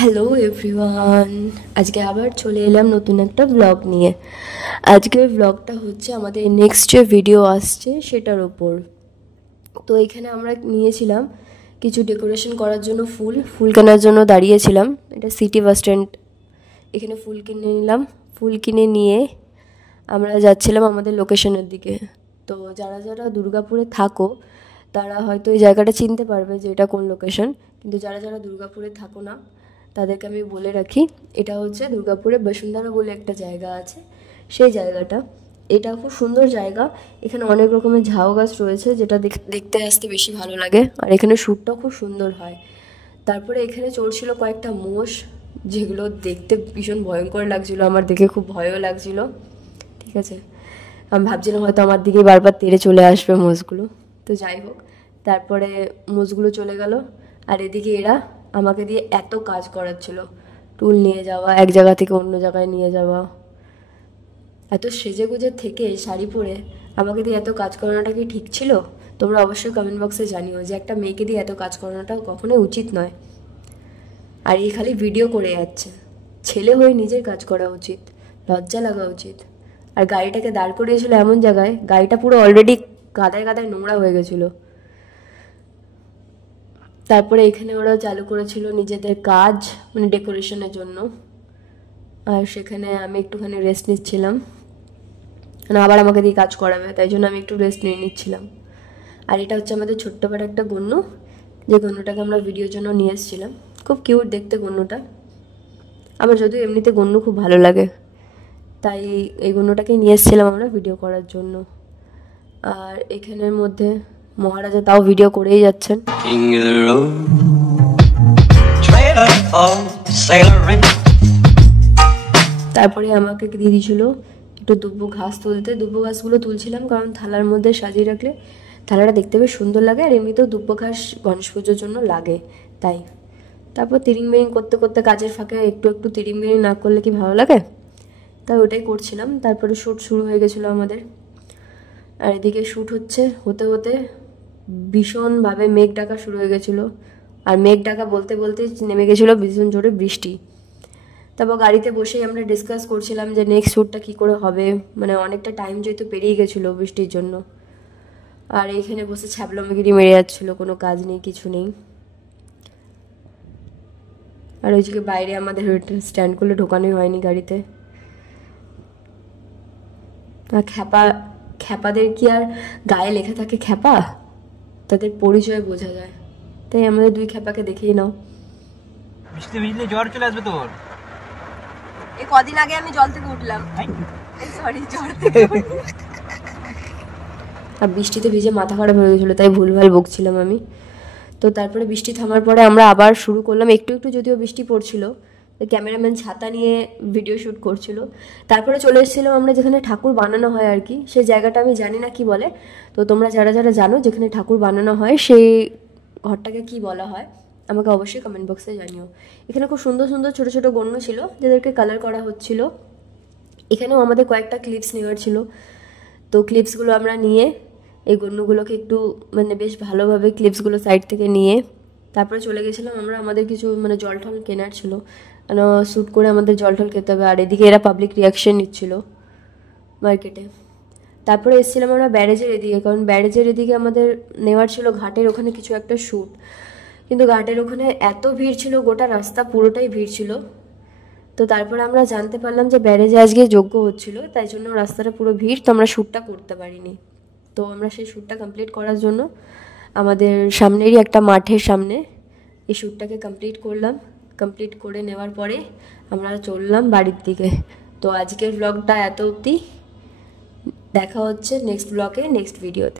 Hello everyone, আজকে আবার চলে এলাম নতুন একটা ব্লগ নিয়ে। আজকের ব্লগটা হচ্ছে আমাদের নেক্সট যে ভিডিও আসছে সেটার ওপর। তো এখানে আমরা নিয়েছিলাম কিছু ডেকোরেশন করার জন্য ফুল কেনার জন্য দাঁড়িয়েছিলাম। এটা সিটি বাস স্ট্যান্ড, এখানে ফুল কিনে নিলাম। ফুল কিনে নিয়ে আমরা যাচ্ছিলাম আমাদের লোকেশনের দিকে। তো যারা যারা দুর্গাপুরে থাকো তারা হয়তো এই জায়গাটা চিনতে পারবে যে এটা কোন লোকেশন, কিন্তু যারা যারা দুর্গাপুরে থাকো না তাদেরকে আমি বলে রাখি, এটা হচ্ছে দুর্গাপুরে বসুন্ধরা বলে একটা জায়গা আছে, সেই জায়গাটা। এটা খুব সুন্দর জায়গা, এখানে অনেক রকমের ঝাউ গাছ রয়েছে যেটা দেখতে আসতে বেশি ভালো লাগে, আর এখানে শ্যুটটাও খুব সুন্দর হয়। তারপরে এখানে চড়ছিল কয়েকটা মোষ, যেগুলো দেখতে ভীষণ ভয়ঙ্কর লাগছিলো, আমার দেখে খুব ভয়ও লাগছিলো। ঠিক আছে, আমি ভাবছিলাম হয়তো আমার দিকেই বারবার তেড়ে চলে আসবে মোষগুলো। তো যাই হোক, তারপরে মোষগুলো চলে গেল, আর এদিকে এরা আমাকে দিয়ে এত কাজ করাচ্ছিল, টুল নিয়ে যাওয়া, এক জায়গা থেকে অন্য জায়গায় নিয়ে যাওয়া। এত সেজেগুজে থেকে শাড়ি পরে আমাকে দিয়ে এত কাজ করানোটা কি ঠিক ছিল? তোমরা অবশ্যই কমেন্ট বক্সে জানিও যে একটা মেয়েকে দিয়ে এত কাজ করানোটা কখনোই উচিত নয়। আর এই খালি ভিডিও করে যাচ্ছে, ছেলে হয়ে নিজের কাজ করা উচিত, লজ্জা লাগা উচিত। আর গাড়িটাকে দাঁড় করিয়েছিল এমন জায়গায়, গাড়িটা পুরো অলরেডি কাদায় কাদায় নোংরা হয়ে গেছিলো। তারপরে এখানে ওরা চালু করেছিল নিজেদের কাজ, মানে ডেকোরেশনের জন্য। আর সেখানে আমি একটুখানি রেস্ট নিচ্ছিলাম, মানে আবার আমাকে দিয়ে কাজ করাবে, তাই জন্য আমি একটু রেস্ট নিয়ে নিচ্ছিলাম। আর এটা হচ্ছে আমাদের ছোট্টবেলা একটা গন্নু, যে গন্নুটাকে আমরা ভিডিওর জন্য নিয়ে এসেছিলাম। খুব কিউট দেখতে গন্নুটা। আমার যদিও এমনিতে গন্নু খুব ভালো লাগে, তাই এই গন্নুটাকে নিয়ে এসেছিলাম আমরা ভিডিও করার জন্য। আর এখানের মধ্যে মহারাজা তাও ভিডিও করেই যাচ্ছেন। তারপরে আমাকে দিয়ে দিয়েছিল একটু দুব্বো ঘাস তুলতে। দুব্বো ঘাসগুলো তুলছিলাম কারণ থালার মধ্যে সাজিয়ে রাখলে থালাটা দেখতে বেশ সুন্দর লাগে, আর এমনিতেও দুব্বো ঘাস গণেশ পুজোর জন্য লাগে, তাই। তারপর তিরিং করতে করতে কাজের ফাঁকে একটু একটু তিরিং না করলে কি ভালো লাগে, তাই ওটাই করছিলাম। তারপরে শ্যুট শুরু হয়ে গেছিলো আমাদের। আর এদিকে শ্যুট হতে হতে ভীষণভাবে মেঘ ডাকা শুরু হয়ে গেছিলো, আর মেঘ ডাকা বলতে বলতে নেমে গেছিলো ভীষণ জোরে বৃষ্টি। তারপর গাড়িতে বসেই আমরা ডিসকাস করছিলাম যে নেক্সট শ্যুটটা কী করে হবে, মানে অনেকটা টাইম যেহেতু পেরিয়ে গেছিলো বৃষ্টির জন্য। আর এইখানে বসে ছ্যাবলামিগিরি মেরে যাচ্ছিলো, কোনো কাজ নেই, কিছু নেই। আর ওইদিকে বাইরে আমাদের স্ট্যান্ডগুলো ঢোকানোই হয়নি গাড়িতে। আর খ্যাপাদের কি আর গায়ে লেখা থাকে খ্যাপা? তাদের পরিচয় বোঝা যায়, তাই আমাদের দুই খ্যাপাকে দেখেই নাও। বৃষ্টি ভিজলে জ্বর চলে আসবে তোর। এই কদিন আগে আমি জল থেকে উঠলাম, সরি জ্বর থেকে। আর বৃষ্টিতে ভিজে মাথা খারাপ হয়ে গেছিলো, তাই ভুলভাল বকছিলাম আমি। তো তারপরে বৃষ্টি থামার পরে আমরা আবার শুরু করলাম। একটু একটু যদিও বৃষ্টি পড়ছিল, ক্যামেরাম্যান ছাতা নিয়ে ভিডিও শ্যুট করছিল। তারপরে চলে এসেছিলাম আমরা যেখানে ঠাকুর বানানো হয় আর কি, সেই জায়গাটা আমি জানি না কি বলে। তো তোমরা যারা যারা জানো যেখানে ঠাকুর বানানো হয় সেই ঘরটাকে কি বলা হয় আমাকে অবশ্যই কমেন্ট বক্সে জানিও। এখানে খুব সুন্দর সুন্দর ছোটো ছোটো গণ্য ছিল যাদেরকে কালার করা হচ্ছিল। এখানেও আমাদের কয়েকটা ক্লিপস নেওয়ার ছিল, তো ক্লিপসগুলো আমরা নিয়ে এই গণ্যগুলোকে একটু মানে বেশ ভালোভাবে ক্লিপসগুলো সাইড থেকে নিয়ে তারপরে চলে গেছিলাম আমরা। আমাদের কিছু মানে জল টল কেনার ছিল, কেন শ্যুট করে আমাদের জল টল খেতে হবে। আর এদিকে এরা পাবলিক রিয়াকশন নিচ্ছিল মার্কেটে। তারপরে এসেছিলাম আমরা ব্যারেজের এদিকে, কারণ ব্যারেজের এদিকে আমাদের নেওয়ার ছিল ঘাটের ওখানে কিছু একটা শ্যুট, কিন্তু ঘাটের ওখানে এত ভিড় ছিল, গোটা রাস্তা পুরোটাই ভিড় ছিল। তো তারপরে আমরা জানতে পারলাম যে ব্যারেজে আজকে যজ্ঞ হচ্ছিল, তাই জন্য রাস্তাটা পুরো ভিড়, তো আমরা শ্যুটটা করতে পারিনি। তো আমরা সেই শ্যুটটা কমপ্লিট করার জন্য আমাদের সামনেরই একটা মাঠের সামনে এই শ্যুটটাকে কমপ্লিট করলাম। কমপ্লিট করে নেওয়ার পরে আমরা চললাম বাড়ির দিকে। তো আজকের ব্লগটা এত অবধি, দেখা হচ্ছে নেক্সট ব্লগে, নেক্সট ভিডিওতে।